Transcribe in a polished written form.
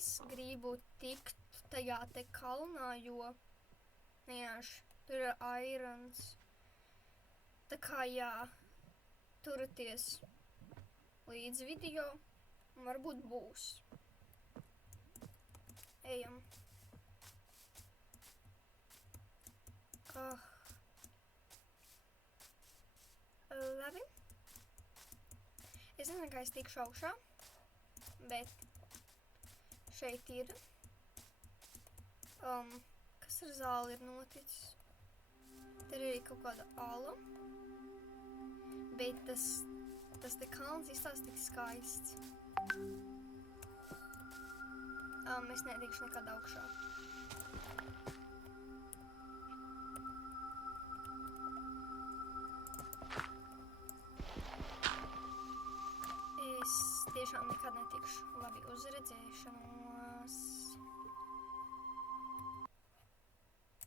es gribu tikt tajā te kalnā, jo vienkārši tur ir airons. Tā kā jā, turaties līdz video, un varbūt būs. Ejam. Labi. Es nezinu, kā es tikšu augšā, bet šeit ir. Kas ar zāli ir noticis? Te ir arī kaut kāda ala. Bet tas te kalns izstās tik skaists. Es netikšu nekad augšā. Es tiešām nekad netikšu. Labi, uz redzēšanu.